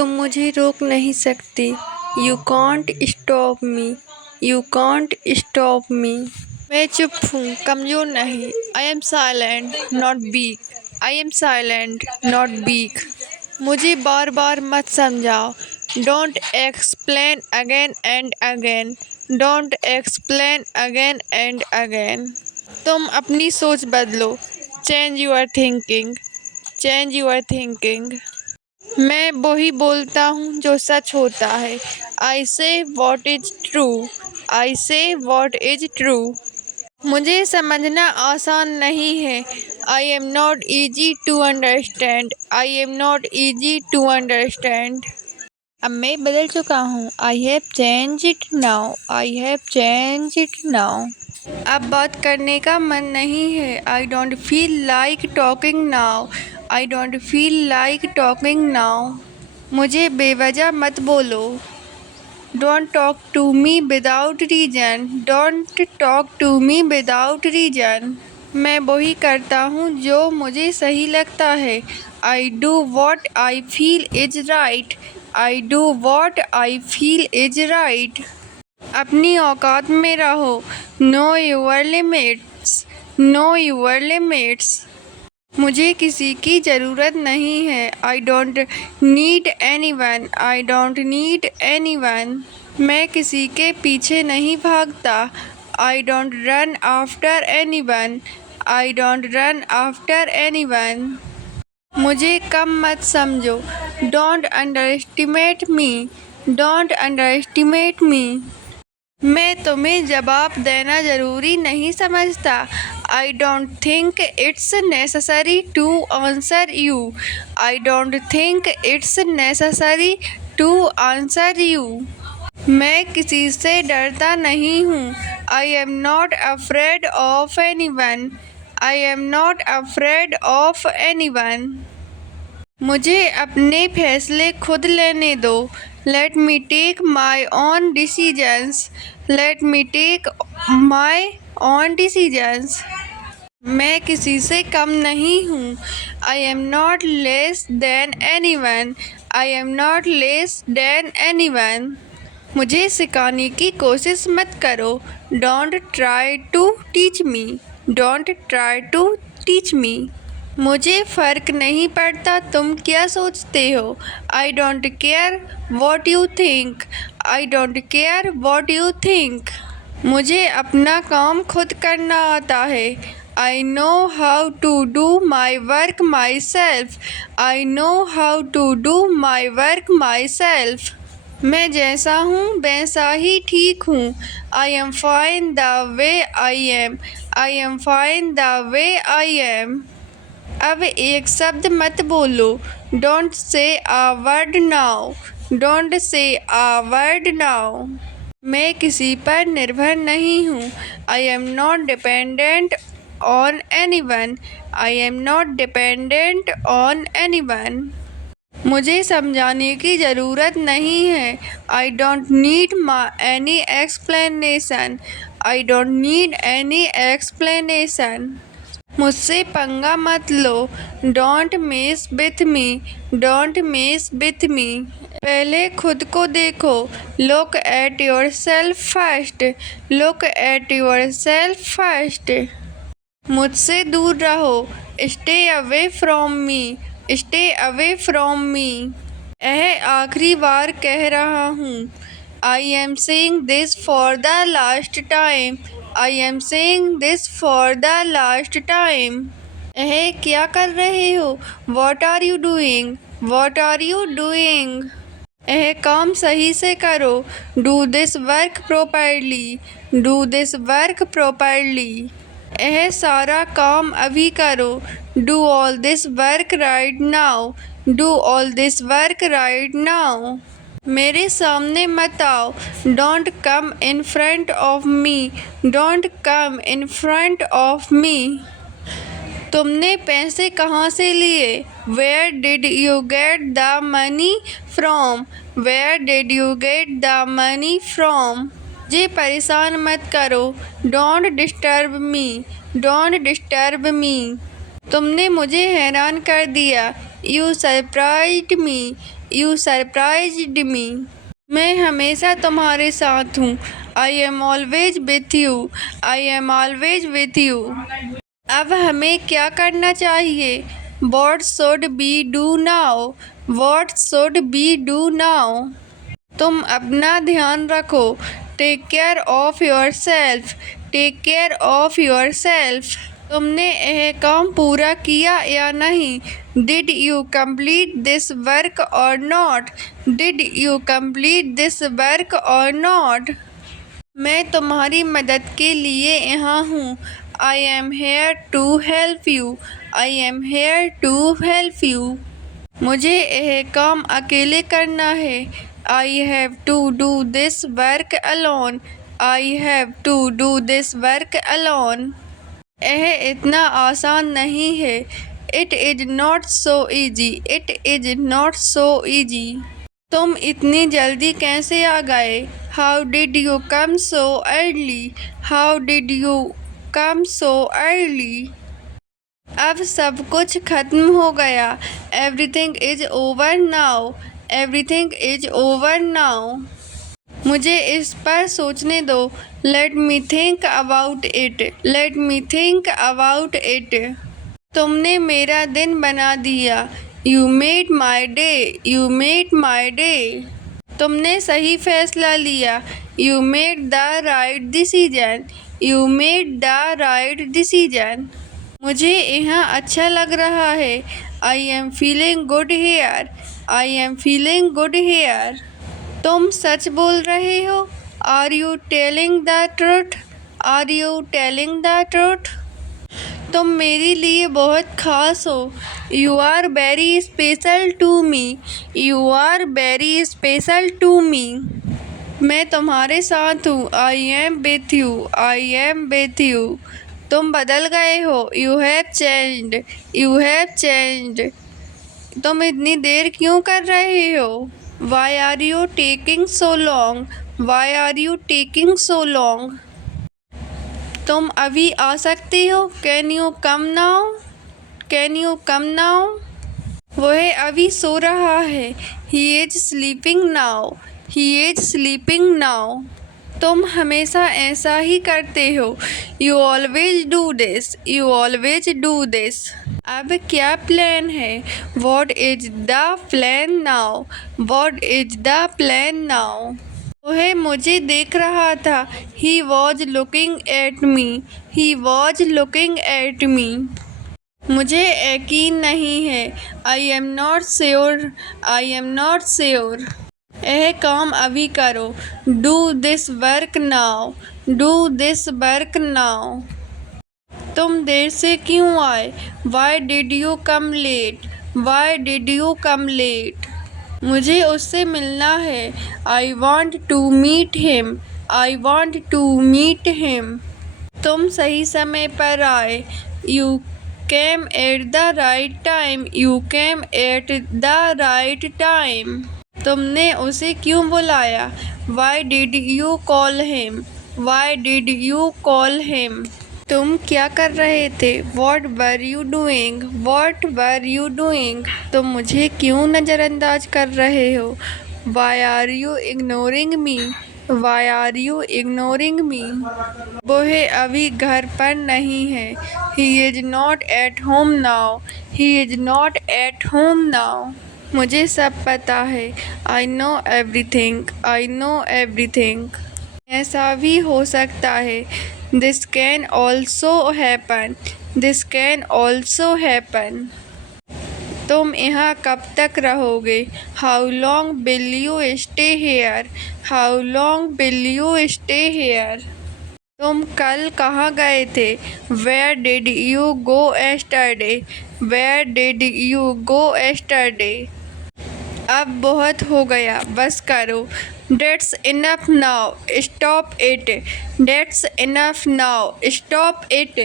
तुम मुझे रोक नहीं सकते। You can't stop me. You can't stop me. मैं चुप हूँ, कमज़ोर नहीं। I am silent not weak. I am silent not weak. मुझे बार बार मत समझाओ। Don't explain again and again. Don't explain again and again. तुम अपनी सोच बदलो। Change your thinking. Change your thinking. मैं वही बोलता हूँ जो सच होता है। आई से वॉट इज ट्रू। आई से वॉट इज ट्रू। मुझे समझना आसान नहीं है। I am not easy to understand. I am not easy to understand. अब मैं बदल चुका हूँ। I have change it now. I have change it now. अब बात करने का मन नहीं है। I don't feel like talking now. I don't feel like talking now. मुझे बेवजह मत बोलो। Don't talk to me without reason. Don't talk to me without reason. मैं वही करता हूँ जो मुझे सही लगता है। I do what I feel is right. I do what I feel is right. अपनी औकात में रहो। Know your limits. Know your limits. मुझे किसी की ज़रूरत नहीं है। I don't need anyone. I don't need anyone. मैं किसी के पीछे नहीं भागता। I don't run after anyone. I don't run after anyone. मुझे कम मत समझो। Don't under estimate me. Don't under estimate मी। मैं तुम्हें जवाब देना ज़रूरी नहीं समझता। I don't think it's necessary to answer you. I don't think it's necessary to answer you. मैं किसी से डरता नहीं हूँ। I am not afraid of anyone. I am not afraid of anyone. मुझे अपने फैसले खुद लेने दो। Let me take my own decisions. Let me take my own decisions. मैं किसी से कम नहीं हूँ। I am not less than anyone. I am not less than anyone. मुझे सिखाने की कोशिश मत करो। Don't try to teach me. Don't try to teach me. मुझे फ़र्क नहीं पड़ता तुम क्या सोचते हो। I don't care what you think. I don't care what you think. मुझे अपना काम खुद करना आता है। I know how to do my work myself. I know how to do my work myself. मैं जैसा हूँ वैसा ही ठीक हूँ। I am fine the way I am. I am fine the way I am. अब एक शब्द मत बोलो। Don't say uh word now. Don't say uh word now. मैं किसी पर निर्भर नहीं हूँ। I am not dependent on anyone. I am not dependent on anyone. मुझे समझाने की ज़रूरत नहीं है। I don't need any explanation. I don't need any explanation. मुझसे पंगा मत लो। Don't mess with me. Don't mess with me. पहले खुद को देखो। Look at yourself first. Look at yourself first. मुझसे दूर रहो। Stay away from me. Stay away from me. यह आखिरी बार कह रहा हूँ। I am saying this for the last time. I am saying this for the last time. यह क्या कर रहे हो। What are you doing. What are you doing. यह काम सही से करो। Do this work properly. Do this work properly. यह सारा काम अभी करो। Do all this work right now. Do all this work right now. मेरे सामने मत आओ। Don't come in front of me. Don't come in front of me. तुमने पैसे कहाँ से लिए। Where did you get the money from. Where did you get the money from. मुझे परेशान मत करो। Don't disturb me. Don't disturb me. तुमने मुझे हैरान कर दिया। You surprised me. You surprised me. मैं हमेशा तुम्हारे साथ हूँ. I am always with you. I am always with you. अब हमें क्या करना चाहिए? What should we do now? What should we do now? तुम अपना ध्यान रखो. Take care of yourself. Take care of yourself. तुमने यह काम पूरा किया या नहीं? Did you complete this work or not? Did you complete this work or not? मैं तुम्हारी मदद के लिए यहाँ हूँ. I am here to help you. I am here to help you. मुझे यह काम अकेले करना है. I have to do this work alone. I have to do this work alone. यह इतना आसान नहीं है. It is not so easy. It is not so easy. तुम इतनी जल्दी कैसे आ गए? How did you come so early? How did you come so early? अब सब कुछ खत्म हो गया. Everything is over now. Everything is over now. मुझे इस पर सोचने दो. Let me think about it. Let me think about it. तुमने मेरा दिन बना दिया. You made my day. You made my day. तुमने सही फैसला लिया. You made the right decision. You made the right decision. मुझे यहाँ अच्छा लग रहा है. I am feeling good here. I am feeling good here. तुम सच बोल रहे हो? Are you telling the truth? Are you telling the truth? तुम मेरे लिए बहुत खास हो. You are very special to me. You are very special to me. मैं तुम्हारे साथ हूँ. I am with you. I am with you. तुम बदल गए हो. You have changed. You have changed. तुम इतनी देर क्यों कर रहे हो? Why are you taking so long? Why are you taking so long? तुम अभी आ सकते हो? Can you come now? Can you come now? वह अभी सो रहा है. He is sleeping now. He is sleeping now. तुम हमेशा ऐसा ही करते हो. You always do this. You always do this. अब क्या प्लान है? What is the plan now? What is the plan now? वह मुझे देख रहा था. He was looking at me. He was looking at me. मुझे यकीन नहीं है. I am not sure. I am not sure. यह काम अभी करो. Do this work now. Do this work now. तुम देर से क्यों आए? Why did you come late? Why did you come late? मुझे उससे मिलना है. I want to meet him. I want to meet him. तुम सही समय पर आए. You came at the right time. You came at the right time. तुमने उसे क्यों बुलाया? Why did you call him? Why did you call him? तुम क्या कर रहे थे? What were you doing? What were you doing? तुम मुझे क्यों नज़रअंदाज कर रहे हो? Why are you ignoring me? Why are you ignoring me? वह अभी घर पर नहीं है. He is not at home now. He is not at home now. मुझे सब पता है. I know everything. I know everything. ऐसा भी हो सकता है. This can also happen. This can also happen. तुम यहाँ कब तक रहोगे? How long will you stay here? How long will you stay here? तुम कल कहाँ गए थे? Where did you go yesterday? Where did you go yesterday? अब बहुत हो गया. बस करो. That's enough now. Stop it. That's enough now. Stop it.